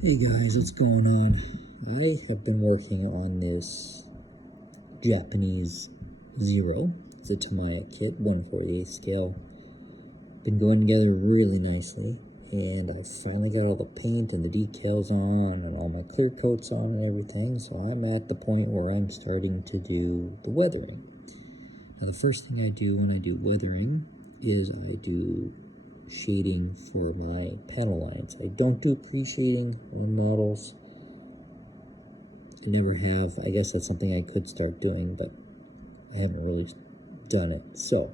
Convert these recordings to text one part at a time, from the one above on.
Hey guys, what's going on? I have been working on this Japanese Zero. It's a Tamiya kit, 1/48 scale. Been going together really nicely, and I finally got all the paint and the decals on and all my clear coats on and everything, so I'm at the point where I'm starting to do the weathering. Now the first thing I do when I do weathering is I do shading for my panel lines. I don't do pre-shading on models. I never have. I guess that's something I could start doing, but I haven't really done it. So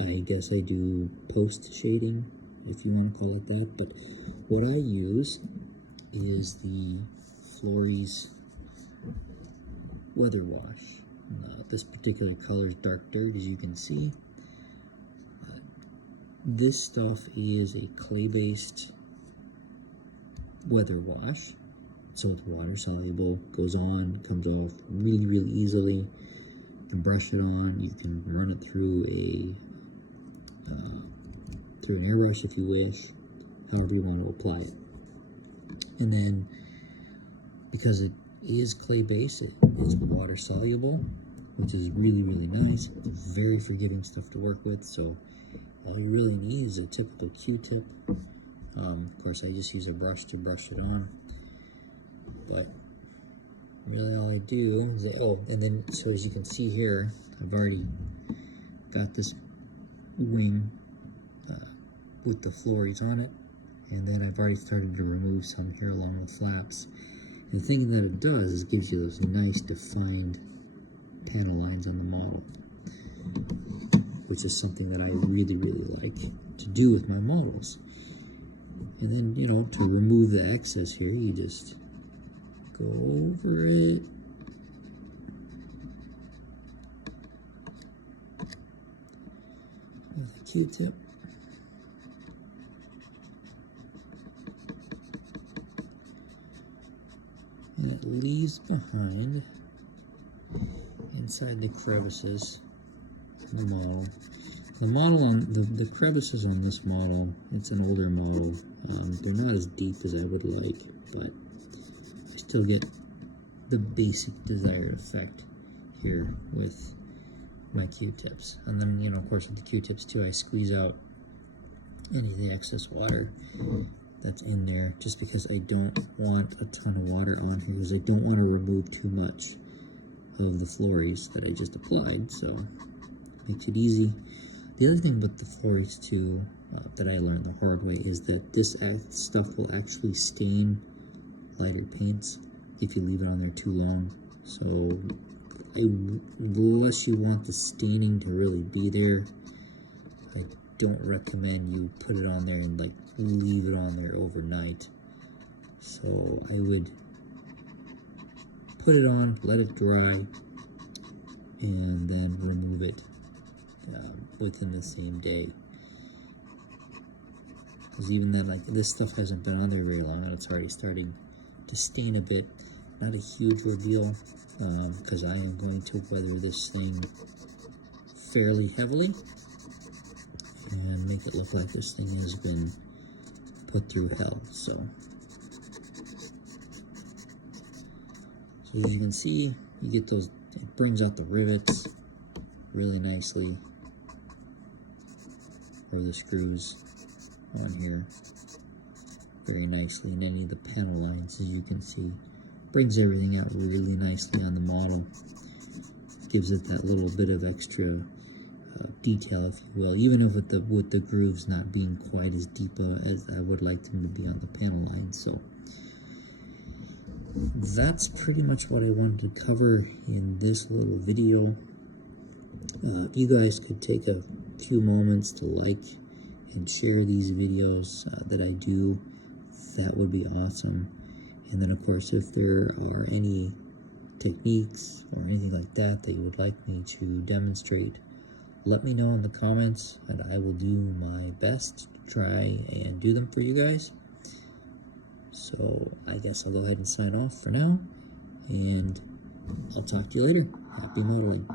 I guess I do post shading, if you want to call it that. But what I use is the Flory's Weather Wash. This particular color is dark dirt, as you can see. This stuff is a clay-based weather wash, so it's water soluble, goes on, comes off really easily. You can brush it on, you can run it through an airbrush if you wish, however you want to apply it. And then because it is clay-based, it is water soluble, which is really nice. It's very forgiving stuff to work with, so all you really need is a typical Q-tip. Of course, I just use a brush to brush it on, but really all I do is, and then, so as you can see here, I've already got this wing with the Flories on it, and then I've already started to remove some here along the flaps. And the thing that it does is gives you those nice defined panel lines on the model, which is something that I really like to do with my models. And then, you know, to remove the excess here, you just go over it. With a Q-tip. And it leaves behind, inside the crevices, the model. The crevices on this model, it's an older model. They're not as deep as I would like, but I still get the basic desired effect here with my Q-tips. And then, you know, of course with the Q-tips too, I squeeze out any of the excess water that's in there, just because I don't want a ton of water on here, because I don't want to remove too much of the Flories that I just applied, so makes it easy. The other thing with the Flories too, that I learned the hard way, is that this stuff will actually stain lighter paints if you leave it on there too long. So unless you want the staining to really be there, I don't recommend you put it on there and like leave it on there overnight. So I would put it on, let it dry, and then remove it within the same day. Because even then, like, this stuff hasn't been on there very long and it's already starting to stain a bit. Not a huge reveal, because I am going to weather this thing fairly heavily and make it look like this thing has been put through hell. So as you can see, you get those, it brings out the rivets really nicely, or the screws on here very nicely, and any of the panel lines, as you can see, brings everything out really nicely on the model. Gives it that little bit of extra detail, if you will, even if with the grooves not being quite as deep as I would like them to be on the panel lines. So that's pretty much what I wanted to cover in this little video. If you guys could take a few moments to like and share these videos that I do, that would be awesome. And then of course, if there are any techniques or anything like that that you would like me to demonstrate, let me know in the comments, and I will do my best to try and do them for you guys. So I guess I'll go ahead and sign off for now, and I'll talk to you later. Happy modeling.